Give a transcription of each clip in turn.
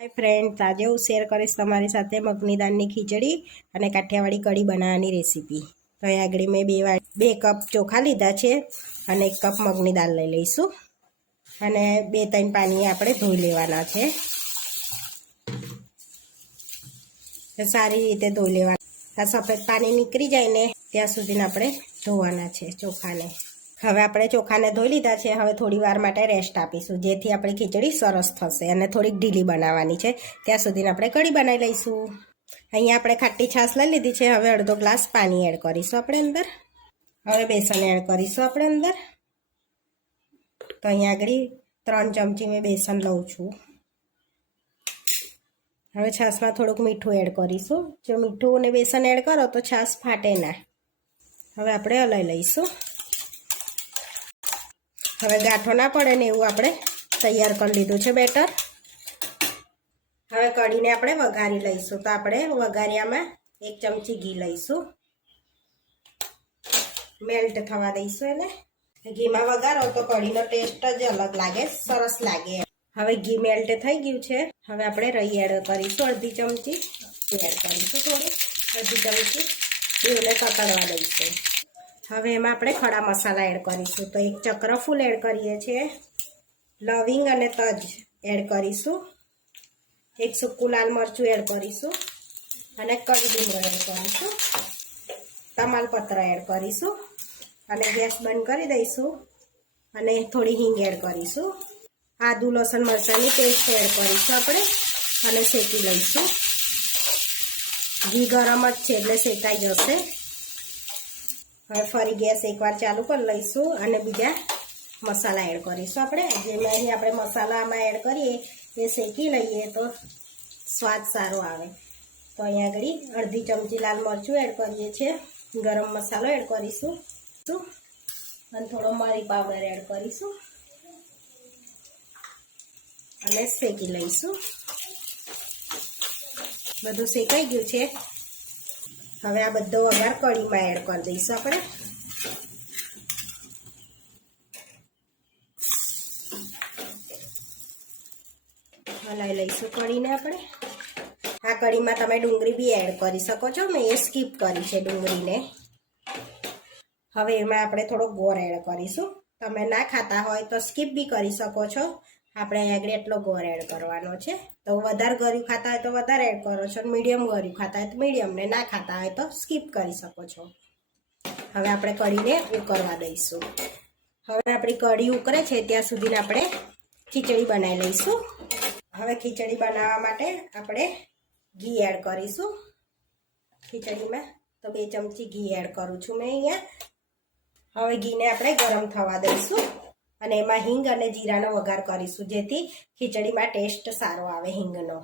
Hi friends, आज हूँ शेर करीश तमारी साथे मगनी दाळनी खीचड़ी अने काठियावाड़ी कढ़ी बनाववानी रेसिपी। तो अहीं आगळ मैं बे कप चोखा लीधा छे अने 1 कप मगनी दाळ लई लईशुं अने 2-3 पानी आपणे धोई लेवाना छे। सारी रीते धोई लेवाना। आ सफेद पानी निकળી जाए ने त्यां सुधीने आपणे धोवाना छे चोखाने। હવે આપણે ચોખાને ધોઈ લીધા છે। હવે થોડી વાર માટે રેસ્ટ આપીશું જેથી આપણી ખીચડી સરસ થશે અને થોડીક ઢીલી બનાવવાની છે। ત્યાં સુધીને આપણે કઢી બનાવી લઈશું। અહીંયા આપણે ખાટી છાશ લઈ લીધી છે। હવે અડધો ગ્લાસ પાણી એડ કરીશું આપણે અંદર। હવે બેસન એડ કરીશું આપણે અંદર। તો અહીંયા આગળ 3 ચમચી મેં બેસન લઉં છું। હવે છાશમાં થોડુંક મીઠું એડ કરીશું। જો મીઠું અને બેસન એડ કરો તો છાશ ફાટે ના। હવે આપણે હલાવી લઈશું। હવે ગાંઠો ના પડે ને એવું આપણે તૈયાર કરી લીધું છે બેટર। હવે કઢીને આપણે વઘારી લઈશું। તો આપણે વઘારિયામાં 1 ચમચી ઘી લઈશું, મેલ્ટ થવા દઈશું એને। ઘીમાં વઘારો તો કઢીનો ટેસ્ટ જ અલગ લાગે, સરસ લાગે। હવે ઘી મેલ્ટ થઈ ગયું છે। હવે આપણે રહી એડ કરીશું, અડધી ચમચી એડ કરીશું, થોડું અડધી ચમચી બેને કતરવા દઈશું। હવે એમાં આપણે ખડા મસાલા એડ કરીશું। તો 1 ચક્ર ફૂલ એડ કરીએ છીએ, લવિંગ અને તજ એડ કરીશું, 1 સૂકું લાલ મરચું એડ કરીશું અને કડી લીમડો એડ કરીશું, તમાલપત્ર એડ કરીશું અને ગેસ બંધ કરી દઈશું અને થોડી હિંગ એડ કરીશું। આદુ લસણ મરચાંની પેસ્ટ એડ કરીશું આપણે અને શેકી લઈશું। ઘી ગરમ જ છે એટલે શેકાઈ જશે। હવે ફરી ગેસ એકવાર ચાલુ કરી લઈશું અને બીજા મસાલા એડ કરીશું આપણે। જેમાં અહીં આપણે મસાલામાં એડ કરીએ એ શેકી લઈએ તો સ્વાદ સારો આવે। તો અહીંયા આગળ અડધી ચમચી લાલ મરચું એડ કરીએ છીએ, ગરમ મસાલો એડ કરીશું અને થોડો મરી પાવડર એડ કરીશું અને શેકી લઈશું। બધું શેકાઈ ગયું છે। હવે આ બધો વઘાર કઢીમાં એડ કરી દઈશું આપણે। હલાવી લઈશું કઢીને આપણે। આ કઢીમાં તમે ડુંગળી બી એડ કરી શકો છો, મેં એ સ્કીપ કરી છે ડુંગળીને। હવે એમાં આપણે થોડો ગોળ એડ કરીશું। તમે ના ખાતા હોય તો સ્કીપ બી કરી શકો છો। આપણે અહીં આગળ એટલો ગોળ એડ કરવાનો છે। તો વધારે ગળ્યું ખાતા હોય તો વધારે એડ કરો છો, મીડિયમ ગળ્યું ખાતા હોય તો મીડિયમ, ને ના ખાતા હોય તો સ્કીપ કરી શકો છો। હવે આપણે કઢીને ઉકળવા દઈશું। હવે આપણી કઢી ઉકળે છે ત્યાં સુધીને આપણે ખીચડી બનાવી લઈશું। હવે ખીચડી બનાવવા માટે આપણે ઘી એડ કરીશું ખીચડીમાં। તો 2 ચમચી ઘી એડ કરું છું મેં અહીંયા। હવે ઘીને આપણે ગરમ થવા દઈશું અને એમાં હિંગ અને જીરાનો વઘાર કરીશું જેથી ખીચડીમાં ટેસ્ટ સારો આવે હિંગનો।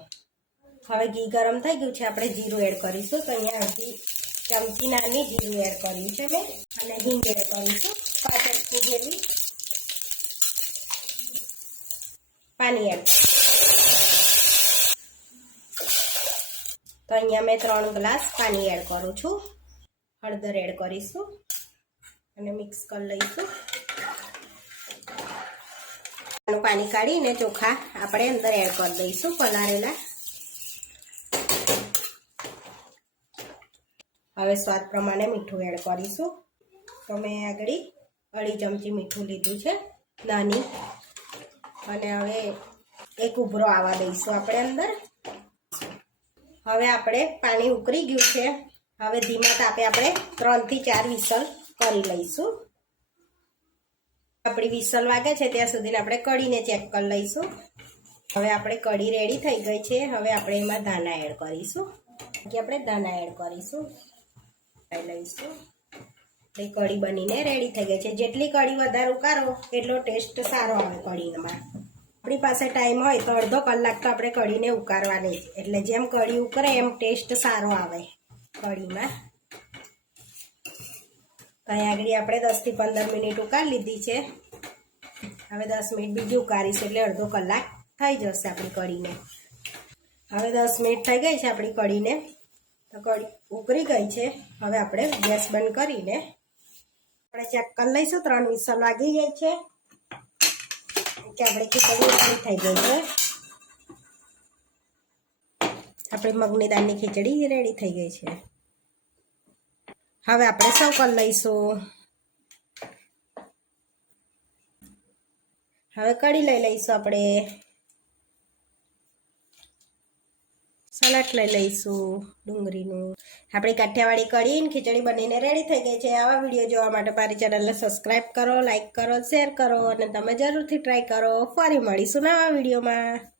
હવે ઘી ગરમ થઈ ગયું છે, આપણે જીરું એડ કરીશું। તો અહીંયા અડધી ચમચી નાની જીરું એડ કર્યું છે મેં અને હિંગ એડ કરીશું, 5 ચમચી જેવી પાણી એડ કરીશું। તો અહીંયા મેં 3 ગ્લાસ પાણી એડ કરું છું। હળદર એડ કરીશું અને મિક્સ કરી લઈશું। પાણી કાઢીને ચોખા આપણે અંદર એડ કરી દઈશું પલાળેલા। હવે સ્વાદ પ્રમાણે મીઠું એડ કરીશું। તો મેં આગળ 2 ચમચી મીઠું લીધું છે નાની, અને હવે એક ઉભરો આવવા દઈશું આપણે અંદર। હવે આપણે પાણી ઉકળી ગયું છે। હવે ધીમા તાપે આપણે 3 થી 4 વિસલ કરી લઈશું। આપણી વિસલ વાગે છે ત્યાં સુધીને આપણે કઢીને ચેક કરી લઈશું। હવે આપણે કઢી રેડી થઈ ગઈ છે। હવે આપણે એમાં ધાણા એડ કરીશું। આપણે ધાણા એડ કરીશું, લઈશું। એ કઢી બનીને રેડી થઈ ગઈ છે। જેટલી કઢી વધારે ઉકાળો એટલો ટેસ્ટ સારો આવે કઢીમાં। આપણી પાસે ટાઈમ હોય તો અડધો કલાક તો આપણે કઢીને ઉકાળવાની જ, એટલે જેમ કઢી ઉકળે એમ ટેસ્ટ સારો આવે કઢીમાં। તો અહીં આગળ આપણે 10 થી 15 મિનિટ ઉકાળી લીધી છે। હવે 10 મિનિટ બીજી ઉકાળીશું એટલે અડધો કલાક થઈ જશે આપણી કઢીને। હવે 10 મિનિટ થઈ ગઈ છે આપણી કઢીને, તો કઢી ઉકળી ગઈ છે। હવે આપણે ગેસ બંધ કરીને આપણે ચેક કરી લઈશું। 3 વિસલ વાગી ગઈ છે કે આપણી ખીચડી રેડી થઈ ગઈ છે। આપણી મગની દાળની ખીચડી રેડી થઈ ગઈ છે. હવે આપણે સર્વ કરી લઈશું. હવે કઢી લઈ લઈશું. આપણે સલાડ લઈ લઈશું ડુંગળીનું. આપણી કાઠિયાવાડી કઢી ને ખીચડી બનીને રેડી થઈ ગઈ છે. આવા વિડીયો જોવા માટે મારી ચેનલને સબસ્ક્રાઈબ કરો, લાઈક કરો, શેર કરો અને તમે જરૂરથી ટ્રાય કરો. ફરી મળીશું નવા વિડીયોમાં.